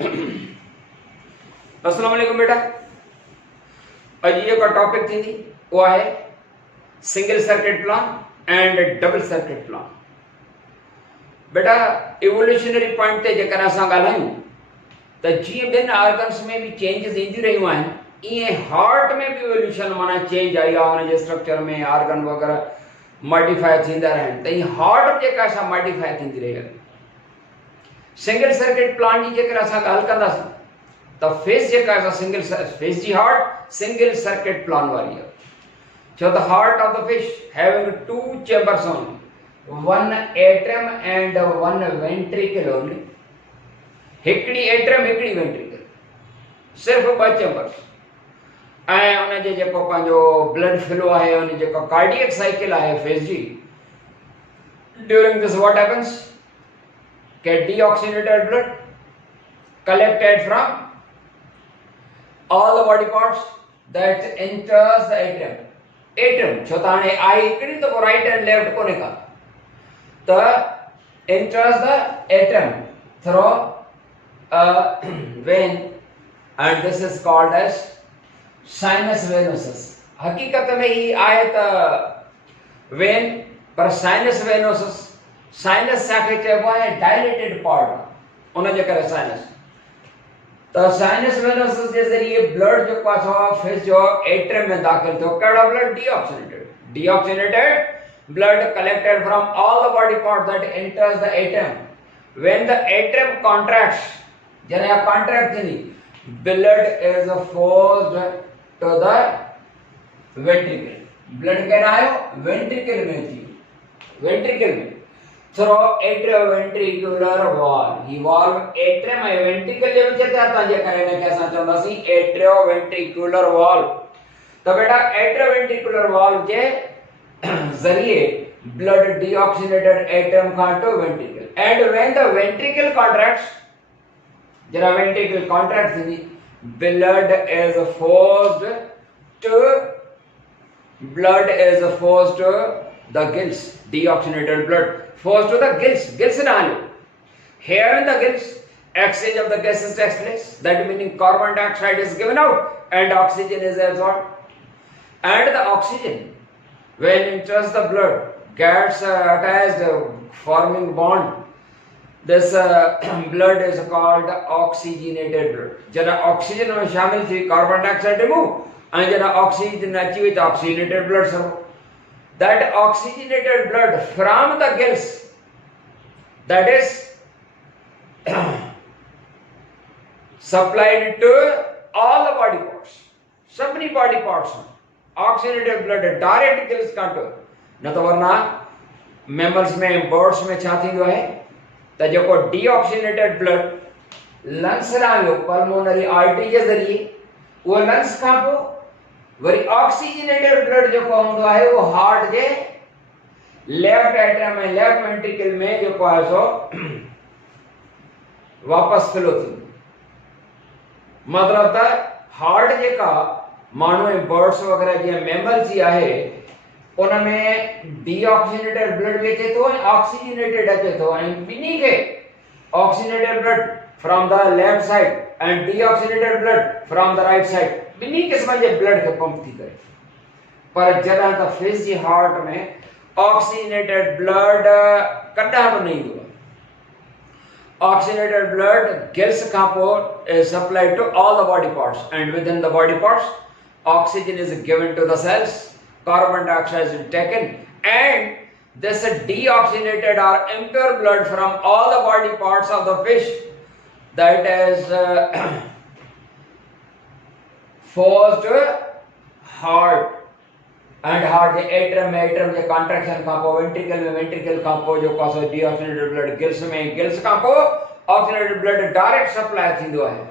अस्सलाम वालेकुम बेटा। अॼु जेको टॉपिक थींदी उहा आहे single circuit plan and double circuit plan. बेटा इवोल्यूशनरी पॉइंट ते जेकर असां ॻाल्हायूं त जीअं ॿिनि ऑर्गन्स में बि चेंजिस ईंदियूं रहियूं आहिनि ईअं हार्ट में बि इवोल्यूशन माना चेंज आई आहे, हुनजे स्ट्रक्चर में ऑर्गन वग़ैरह मॉडिफाई थींदा रहनि त ईअं हार्ट बि जेका असां मॉडिफाई थींदी रही आहे। सिंगल सर्किट प्लान जी जेकर असां ॻाल्हि कंदासीं त फेस जेका असां सिंगल फेस जी हार्ट सिंगल सर्किट प्लान वारी आहे। छो त heart of the fish having two chambers only, one atrium and one ventricle only. हिकिड़ी एट्रम हिकिड़ी वेंट्रिकल, सिर्फ़ु ॿ चैम्बर्स। ऐं उनजे जेको पंहिंजो ब्लड फ्लो आहे, उन जेको कार्डियक साइकिल आहे फेस जी, during this what happens get deoxygenated blood collected from all the body parts that enters the atrium. Atrium छो त हाणे आई हिकिड़ी त पोइ राइट एंड लेफ्ट कोन्हे का, त enters the atrium through a vein and this is called as sinus venosus. हकीकत में ही आहे त वेन, पर साइनस वेनोसस, साइनस छाखे चइबो आहे डायलेटेड पार्ट, उन जे करे साइनस। त साइनस वेनोसिस जे ज़रिए ब्लड जेको आहे फेस जो एट्रियम में दाख़िल थियो। कहिड़ो blood? Deoxygenated blood collected from all the body part that enters the atrium. When the atrium contracts, जॾहिं कॉन्ट्रैक्ट थींदी, blood is forced to the ventricle. Blood केॾांहुं आयो? वेंट्रिकल में थी, वेंट्रिकल में थ्रो एट्रियोवेंट्रिकुलर वॉल। ही वॉल एट्रियम ऐं ventricle जे विच ते आहे, तंहिंजे करे हिनखे असां चवंदासीं एट्रियोवेंट्रिकुलर वॉल। त बेटा एट्रियोवेंट्रिकुलर वॉल जे ज़रिए ब्लड डीऑक्सीनेटेड एट्रियम खां to ventricle. And when the ventricle contracts, जरा वेंट्रिकल कॉन्ट्रैक्ट थींदी, blood is forced to the gills, deoxygenated blood forced to the gills. Gills डालो। Here in the gills, exchange of the gases takes place. That meaning carbon dioxide is given out and oxygen is absorbed. And the oxygen, when enters the blood, gets attached, forming bond. This blood is called oxygenated blood. जब oxygen में शामिल थी, carbon dioxide remove, and जब oxygen अची हुई तो oxygenated blood सब। That oxygenated blood from the gills, that is supplied to all the body parts. Sabni body parts oxygenated blood direct gills का to न तो वरना mammals में, birds में छा थींदो आहे त जेको deoxygenated blood lungs रायो pulmonary artery जे ज़रिए, वो lungs खां पोइ वरी ऑक्सीजनेटेड ब्लड जेको हूंदो आहे वो हार्ट जे लेफ्ट एट्रियम में, लेफ्ट वेंट्रिकल में जेको आहे सो वापस फ्लो थींदो। मतलब त हार्ट जेका माण्हू ऐं बर्ड्स वग़ैरह जीअं मैमल्स जी आहे, उन में डीऑक्सीनेटेड ब्लड बि अचे थो ऐं ऑक्सीजनेटेड अचे थो, ऐं ॿिन्ही खे oxygenated blood from the left side and deoxygenated blood from the right side, ॿिन्ही क़िस्म जे ब्लड खे पंप थी करे। पर जॾहिं त फेस जी हार्ट में ऑक्सीजनेटेड ब्लड कॾहिं बि न ईंदो आहे। ऑक्सीजनेटेड ब्लड गिल्स खां पोइ is supplied to all the body parts and within the body parts oxygen is given to the cells, carbon dioxide is taken and this deoxygenated or impure blood from all the body parts of the fish, that is forced heart and heart the atrium J contraction खां पोइ ventricle खां पोइ जो कासो deoxygenated blood gills में, gills खां पोइ oxygenated blood direct supply थींदो आहे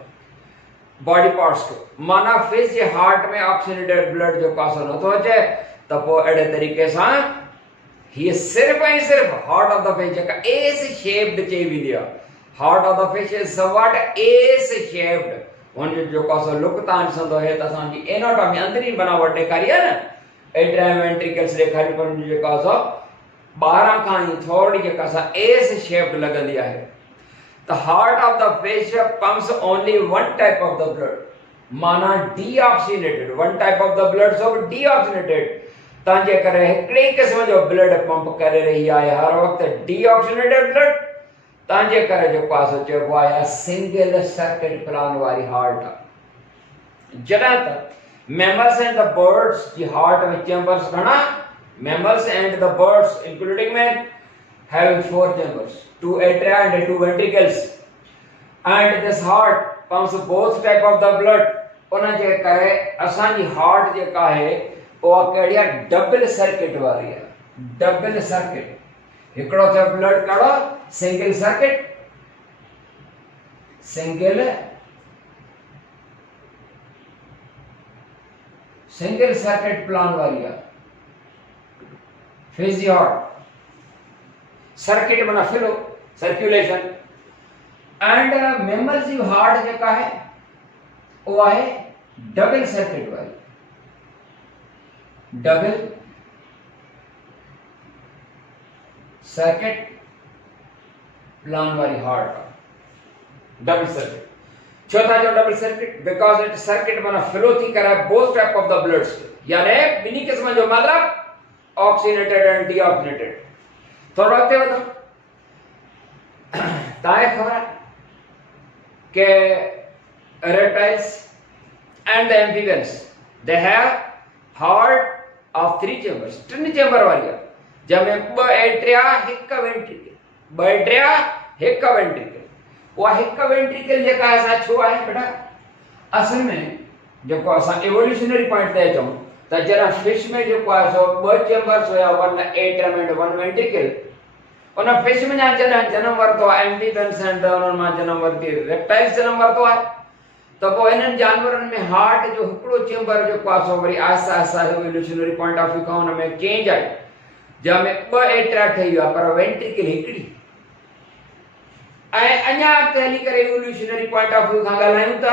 body parts खे। माना fish जे heart में oxygenated blood जो कासो नथो अचे त पोइ अहिड़े तरीक़े सां हीअ सिर्फ़ ऐं सिर्फ़ हार्ट ऑफ द फिश जेका एस शेप्ड चई वेंदी आहे, heart of the fish is somewhat S shaped. हुनजो जेको आहे लुक तव्हां ॾिसंदो आहे त असांजी एनाटॉमी अंदरी बनावट ॾेखारी आहे न, एट्रियम वेंट्रिकल्स ॾेखारी, पर जेका आहे ॿाहिरां खां ई थोरी जेका एस शेप्ड लॻंदी आहे। the heart of the patient pumps only one type of the blood, माना deoxygenated, one type of the blood so deoxygenated, तांजे करे हिकड़ी किस्म जो ब्लड पंप करे रही आहे हर वक्त deoxygenated blood, तांजे करे जो पास चइबो आहे सिंगल सर्किट प्लान वारी हार्ट। जॾहिं त mammals and the birds the heart with chambers घणा, mammals and the birds including man having 4 chambers, 2 atria and 2 ventricles, and this heart pumps both type of the blood। उन जे करे असांजी heart जेका आहे उहा कहिड़ी आहे डबल सर्किट वारी आहे, डबल सर्किट, हिकिड़ो थियो ब्लड कहिड़ो single circuit, single circuit plan वारी आहे। फिजी हार्ट सर्किट माना फ्लो सर्कुलेशन, एंड मेमल्स जी हार्ट जेका है वो है डबल सर्किट वाली, डबल सर्किट प्लान वाली हार्ट, डबल सर्किट। चौथा जो double circuit because it circuit माना फ्लो थी करे both type of the bloods, यानी बिनी किस्म जो मतलब ऑक्सीनेटेड एंड डीऑक्सीनेटेड। थोड़ा अॻिते वधो, तव्हांखे ख़बर आहे कि reptiles and the amphibians they have heart of 3 chambers, 3 chamber वाली आहे, जंहिंमें 2 एट्रिया 1 वेंट्रिकल, 2 एट्रिया 1 वेंट्रिकल। उहा 1 वेंट्रिकल जेका असां छो आहे बेटा, असल में जेको असां एवोल्यूशनरी पॉइंट ते अचूं त जॾहिं फिश में जेको आहे सो 2 चैम्बर्स हुया, 1 एट्रियम एंड 1 वेंट्रिकल, उन फिश में जॾहिं जनम वरितो आहे एम्फीबियंस एंड उन्हनि मां जनम वरिती रेप्टाइल्स जनम वरितो आहे, त पोइ हिननि जानवरनि में हार्ट जो हिकिड़ो चेंबर जेको आहे so worry Aahista Aahista evolutionary point of view खां हुन में चेंज आई, जंहिंमें 2 एट्रिया ठही विया पर वेंट्रिकल हिकिड़ी। ऐं अञा अॻिते हली करे एवोल्यूशनरी पॉइंट ऑफ व्यू खां ॻाल्हायूं त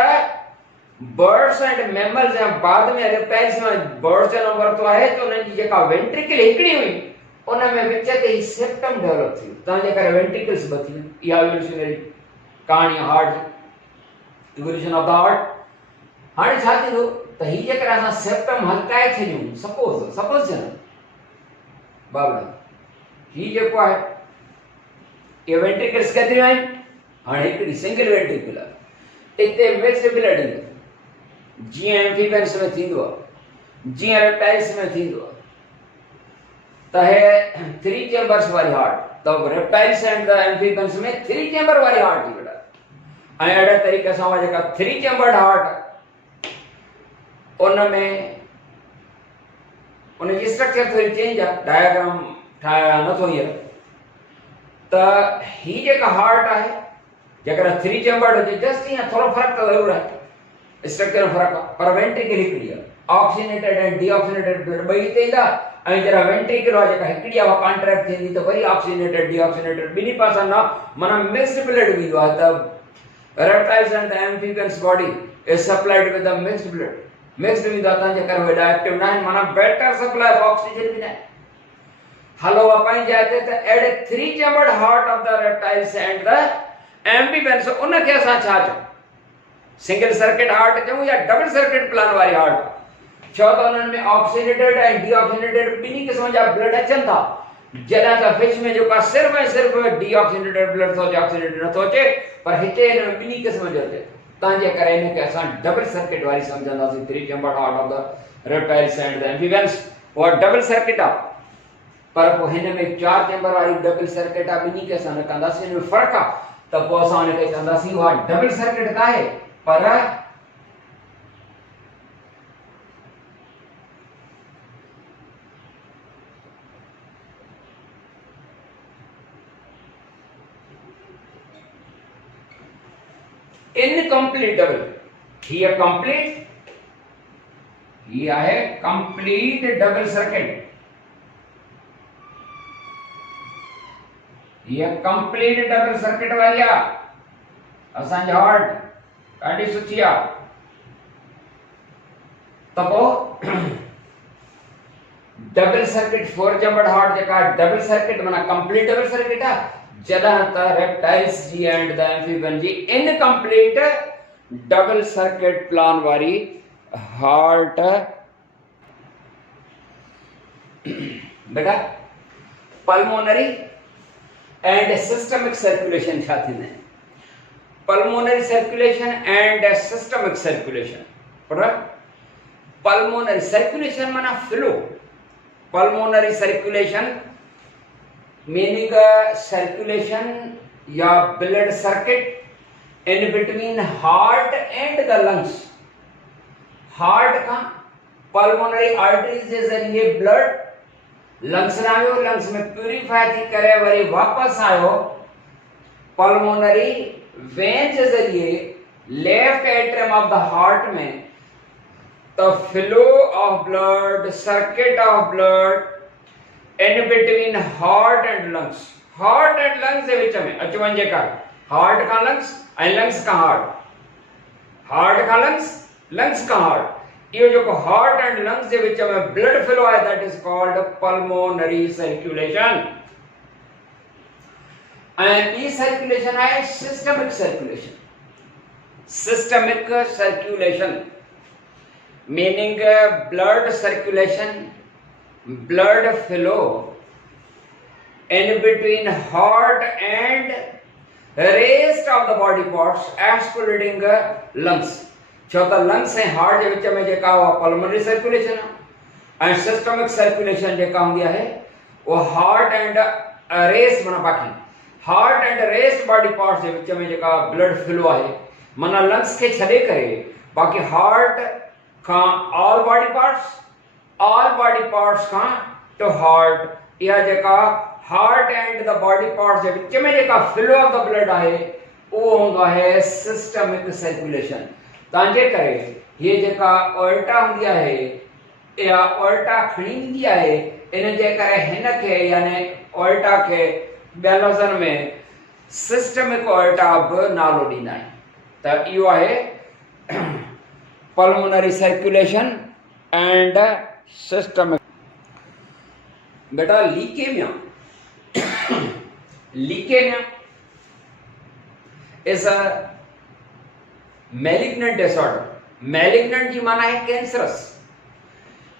बर्ड्स एंड मैमल्स ऐं बाद में रेप्टाइल्स में बर्ड्स जनम वरितो आहे त उन्हनि जी जेका वेंट्रिकल हिकिड़ी हुई उन में विच ते ही सेप्टम डेवलप थी, तंहिंजे करे वेंट्रिकल्स बची वियूं। इहा एवोल्यूशनरी कहाणी heart, evolution of the heart. हाणे छा थींदो त ही जेकर असां सेप्टम हल्काए छॾियूं, सपोज छा बाबा ही जेको आहे ये वेंट्रिकल्स केतिरियूं आहिनि, हाणे हिकिड़ी सिंगल वेंट्रिकल आहे, इते मिक्स्ड ब्लड ईंदो, जीअं एम्फीबियंस में थींदो आहे, जीअं रेप्टाइल्स में थींदो आहे, त हे 3 चैम्बर्स वारी हार्ट, त रेप्टाइल्स एंड द एम्फीबियंस में 3 चैम्बर वारी हार्ट थी बेटा। ऐं अहिड़े तरीक़े सां उहा जेका 3 चैम्बर्ड हार्ट उन में उन जी स्ट्रक्चर थोड़ी चेंज आहे, डायग्राम ठाहिया नथो हींअर, त ही जेका हार्ट आहे जेकर 3 चैम्बर्ड हुजे जस्ट ईअं थोरो फ़र्क़ु त ज़रूरु आहे, स्ट्रक्चर में फ़र्क़ु आहे, पर वेंट्रिकल हिकिड़ी आहे, ऑक्सीनेटेड एंड डीऑक्सीनेटेड ब्लड ॿई हिते ईंदा। ऐं जॾहिं वेंट्रिकल आहे जेका हिकिड़ी आहे उहा कॉन्ट्रैक्ट थींदी त वरी ऑक्सीनेटेड डीऑक्सीनेटेड ॿिन्ही पासा न माना मिक्स्ड ब्लड ईंदो आहे। त reptiles and the amphibians body is supplied with the mixed blood, mixed ईंदो आहे, तंहिंजे करे उहे डायरेक्टिव न आहिनि, माना बेटर सप्लाई ऑफ ऑक्सीजन बि न आहे। हलो आहे पंहिंजे जाइ ते, त अहिड़े 3 chambered heart of the reptiles and the amphibians उनखे असां छा चऊं, सिंगल सर्किट हार्ट चऊं या डबल सर्किट प्लान वारी हार्ट। छो त उन्हनि में ऑक्सीनेटेड ऐं डीऑक्सीनेटेड ॿिन्ही क़िस्म जा ब्लड अचनि था, जॾहिं त फिश में जेका सिर्फ़ ऐं सिर्फ़ डीऑक्सीनेटेड ब्लड थो अचे, ऑक्सीनेटेड नथो अचे, पर हिते हिन में ॿिन्ही क़िस्म जो अचे, तंहिंजे करे हिनखे असां डबल सर्किट वारी सम्झंदासीं। 3 chambered heart of the reptiles and the amphibians उहा डबल सर्किट आहे, पर पोइ हिन में 4 चैम्बर वारी डबल सर्किट आहे, ॿिन्ही खे असां न कंदासीं, हिन में फ़र्क़ु आहे, त पोइ असां हुनखे चवंदासीं उहा डबल सर्किट त आहे पर इनकम्प्लीट डबल। ही कंप्लीट, ही आहे कंप्लीट डबल सर्किट, ये कंप्लीट डबल सर्किट वारी आहे असांजी हार्ट ॾाढी सुठी आहे। त पोइ डबल सर्किट 4 चैम्बर्ड हार्ट जेका डबल सर्किट माना कंप्लीट डबल सर्किट आहे, जॾहिं त रेप्टाइल्स जी एंड द एम्फीबियन जी इनकम्प्लीट डबल सर्किट प्लान वारी हार्ट बेटा पल्मोनरी एंड सिस्टमिक सर्कुलेशन छा थींदा आहिनि? Pulmonary circulation and systemic circulation. पर पल्मोनरी सर्कुलेशन माना flow, pulmonary circulation meaning circulation या blood circuit in between heart and the lungs. Heart का पल्मोनरी आर्टरीज जे जरिए ब्लड लंग्स में आयो, लंग्स में प्यूरिफाई थी करे वरी वापस आयो पल्मोनरी वेन जे जरिए left atrium of the heart में। the flow of blood, circuit of blood in between heart and lungs, heart and lungs जे विच में अच वञ जेका हार्ट का लंग्स ऐं लंग्स का हार्ट, हार्ट का लंग्स, लंग्स का हार्ट, इहो जेको हार्ट एंड लंग्स जे विच में ब्लड फ्लो आहे that is called pulmonary circulation. ऐं ॿी सर्कुलेशन आहे systemic circulation. Systemic circulation meaning blood circulation, blood flow in between heart and rest of the body parts excluding lungs। छो त lungs ऐं heart जे विच में जेका उहा पल्मोनरी सर्कुलेशन आहे ऐं सिस्टमिक सर्कुलेशन जेका हूंदी आहे उहा हार्ट एंड रेस्ट माना बाक़ी heart and rest body parts जे विच में जेका ब्लड फ्लो आहे माना लंग्स खे छॾे करे बाक़ी हार्ट all body parts खां to heart, या जेका heart and the body parts जे विच में जेका फ्लो ऑफ द ब्लड आहे उहो हूंदो आहे सिस्टमिक सर्कुलेशन। तंहिंजे करे हीअ जेका ऑल्टा हूंदी आहे या ऑल्टा खणी ईंदी आहे इन जे करे हिन खे यानी ऑल्टा खे ॿियनि लफ़्ज़नि में सिस्टमिक ऑल्टा बि नालो ॾींदा आहिनि। त इहो आहे pulmonary circulation and systemic। बेटा लीकेमिया, लीकेमिया is a malignant disorder। malignant जी माना है कैंसरस,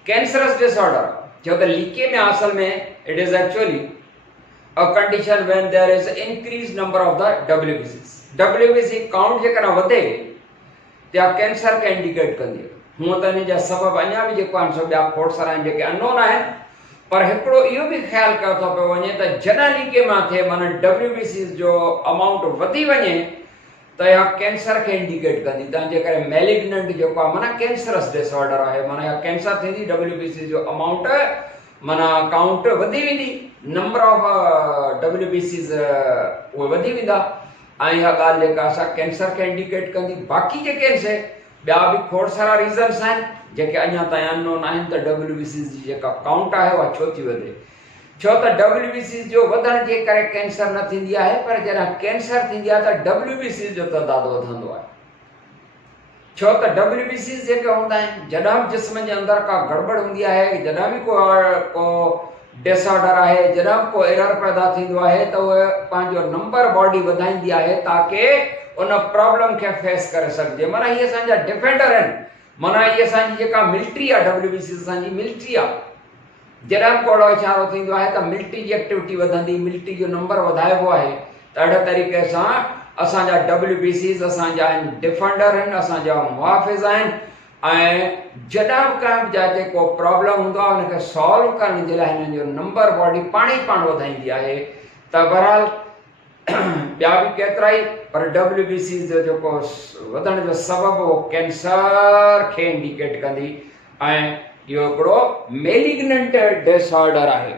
कैंसरस डिसऑर्डर। जो त लीकेमिया असल में it is actually a condition when there is increased number of the WBCs। WBC count जेकॾहिं वधे त्या कैंसर के इंडिकेट कंदी आहे। हूअं त इन जा सबब अञा बि जेको आहिनि सो ॿिया खोड़ सारा आहिनि जेके अननोन आहिनि, पर हिकिड़ो इहो बि ख़्यालु कयो थो पियो वञे त जॾहिं लीकेमिया थिए माना WBCs जो अमाउंट वधी वञे त इहा कैंसर खे इंडिकेट कंदी। तंहिंजे करे मैलिग्नेंट जेको आहे माना कैंसरस डिसऑर्डर आहे, माना इहा कैंसर थींदी, WBC जो अमाउंट माना काउंट वधी वेंदी, नंबर ऑफ WBCs उहे वधी वेंदा ऐं इहा ॻाल्हि जेका असां कैंसर खे इंडिकेट कंदी। बाक़ी जेके आहिनि से ॿिया बि खोड़ सारा रीज़न्स आहिनि जेके अञा ताईं अननोन आहिनि त WBCs जी जेका काउंट आहे उहा छो थी वधे। छो त WBCs जो वधण जे करे कैंसर न थींदी आहे, पर जॾहिं कैंसर थींदी आहे त WBCs जो तइदादु वधंदो आहे। छो त WBCs जेके हूंदा आहिनि जॾहिं बि जिस्म जे अंदरि का गड़बड़ हूंदी आहे, जॾहिं बि को डिसऑर्डर आहे, जॾहिं को एरर पैदा थींदो आहे त उहे पंहिंजो नंबर बॉडी वधाईंदी आहे ताकी उन प्रॉब्लम खे फेस करे सघिजे। माना इहे असांजा डिफेंडर आहिनि, माना इहे असांजी जेका मिलिट्री आहे, WBCs असांजी मिलिट्री आहे। जॾहिं को अहिड़ो इशारो थींदो आहे त मिलिट्री जी एक्टिविटी वधंदी, मिलिट्री जो नंबर वधाइबो आहे, त अहिड़े तरीक़े सां असांजा WBCs असांजा आहिनि डिफेंडर आहिनि, असांजा मुहाफ़िज़ आहिनि ऐं जॾहिं बि कंहिं बि जाइ ते को प्रॉब्लम हूंदो आहे हुनखे सॉल्व करण जे लाइ हिननि जो नंबर बॉडी पाण ई पाण वधाईंदी आहे। त बहरहाल ॿिया बि केतिरा ई, पर WBCs जो जेको वधण जो सबबु उहो कैंसर खे इंडिकेट कंदी ऐं इहो हिकिड़ो मेलिग्नेंट डिसऑर्डर आहे,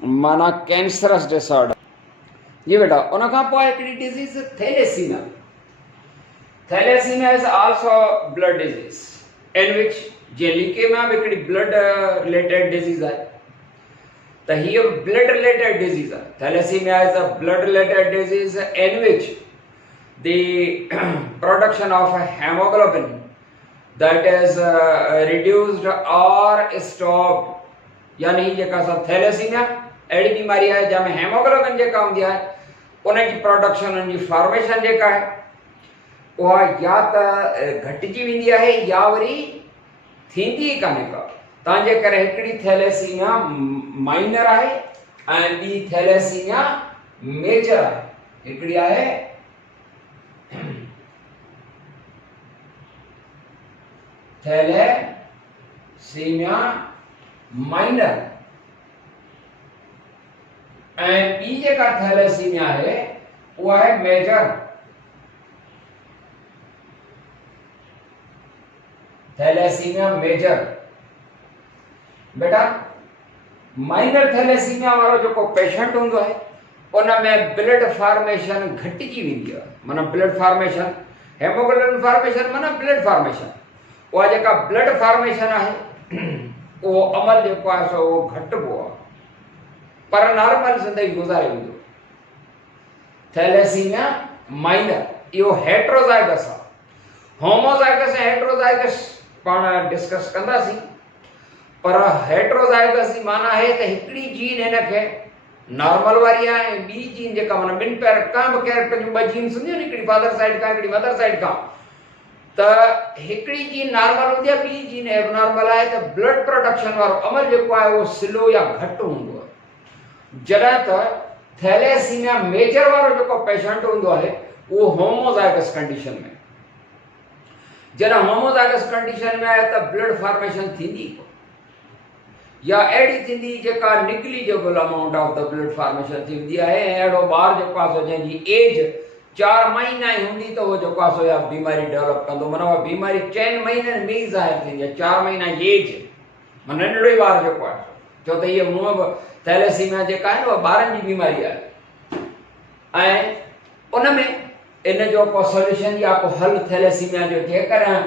माना कैंसरस डिसऑर्डर। जी बेटा उन खां पोइ हिकिड़ी disease thalassemia. Thalassemia is also blood disease in which जीअं लीकेमिया बि हिकिड़ी ब्लड रिलेटेड डिजीज़ आहे त हीअ ब्लड रिलेटेड डिजीज़ आहे। Thalassemia is a blood related disease in which the production of haemoglobin that is reduced और stopped. यानी जेका असां थैलेसीमिया अहिड़ी बीमारी आहे जंहिंमें हेमोग्लोबिन जेका हूंदी आहे उनजी प्रोडक्शन, उनजी फॉर्मेशन जेका आहे उहा या त घटिजी वेंदी आहे या वरी थींदी ई कान्हे का। तंहिंजे करे हिकिड़ी थैलेसीमिया माइनर आहे ऐं ॿी थैलेसीमिया मेजर आहे। हिकिड़ी आहे थैलेसीमिया माइनर ऐं ॿी जेका थैलेसीमिया आहे उहा आहे मेजर। थैलेसीमिया मेजर बेटा माइनर थैलेसीमिया वारो जेको पेशेंट हूंदो आहे उन में ब्लड फॉर्मेशन घटिजी वेंदी आहे। माना ब्लड फॉर्मेशन, हेमोग्लोबिन फॉर्मेशन माना ब्लड फॉर्मेशन, उहा जेका ब्लड फॉर्मेशन आहे उहो अमल जेको आहे सो उहो घटिबो आहे पर नॉर्मल ज़िंदगी गुज़ारे वेंदो। थैलेसीमिया माइनर इहो हेट्रोज़ाइगस आहे। होमोज़ाइगस ऐं हेट्रोज़ाइगस पाण डिस्कस कंदासीं, पर हेट्रोज़ाइगस जी माना आहे त हिकिड़ी जीन हिनखे नॉर्मल वारी आहे ऐं ॿी जीन जेका माना ॿिनि का बि कैरेक्टर जूं ॿ जीन्स हूंदियूं आहिनि, हिकिड़ी फादर साइड खां हिकिड़ी मदर साइड खां, त हिकिड़ी जीन नॉर्मल हूंदी आहे, ॿी जीन एबनॉर्मल आहे, त ब्लड प्रोडक्शन वारो अमल जेको आहे उहो स्लो या घटि हूंदो आहे। जॾहिं त थैलेसीमिया मेजर वारो जेको पेशेंट हूंदो आहे उहो होमोज़ाइगस कंडीशन में, जॾहिं होमोज़ाइगस कंडीशन में आहे त ब्लड फॉर्मेशन थींदी या अहिड़ी थींदी जेका negligible amount of the blood formation थींदी आहे ऐं अहिड़ो ॿारु जेको आहे सो जंहिंजी एज 4 महीना ई हूंदी त उहो जेको आहे सो इहा बीमारी डेवलप कंदो। माना उहा बीमारी 4 महीननि में ई ज़ाहिर थींदी आहे। 4 महीना जी एज माना नंढड़ो ई ॿारु जेको आहे, छो त इहा मुंहुं बि थैलेसीमिया जेका आहे न उहा ॿारनि जी बीमारी आहे ऐं उन में इन जो को सोल्यूशन या को हल थैलेसीमिया जो जेकॾहिं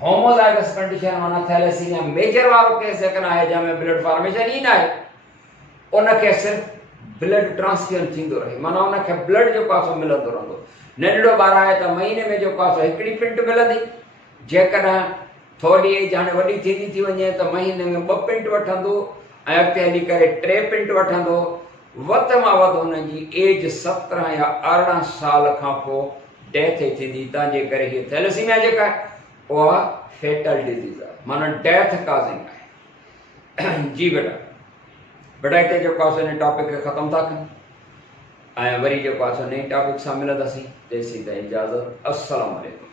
होमोज़ाइगस कंडीशन माना थैलेसीमिया मेजर वारो केस जेकॾहिं आहे जंहिंमें ब्लड फॉर्मेशन ई न आहे, उनखे सिर्फ़ु ब्लड ट्रांसफ्यूजन थींदो रहे, माना उनखे ब्लड जेको आहे सो मिलंदो रहंदो। नंढड़ो ॿारु आहे त महीने में जेको आहे सो हिकिड़ी पिंट मिलंदी, जेकॾहिं थोरी एज हाणे वॾी थींदी थी वञे त महीने में 2 पिंट वठंदो ऐं अॻिते हली करे 3 पिंट वठंदो। वधि मां वधि हुनजी एज 17 या 18 साल खां पोइ डेथ थींदी। तंहिंजे करे हीअ थैलेसीमिया जेका आहे उहा फेटल डिज़ीज़ आहे, माना डेथ काज़िंग आहे। जी बेटा हिते जेको आहे सो हिन टॉपिक खे ख़तमु था कयूं ऐं वरी जेको आहे सो नई टॉपिक सां मिलंदासीं। तेसीं ताईं इजाज़त। अस्सलामु अलैकुम।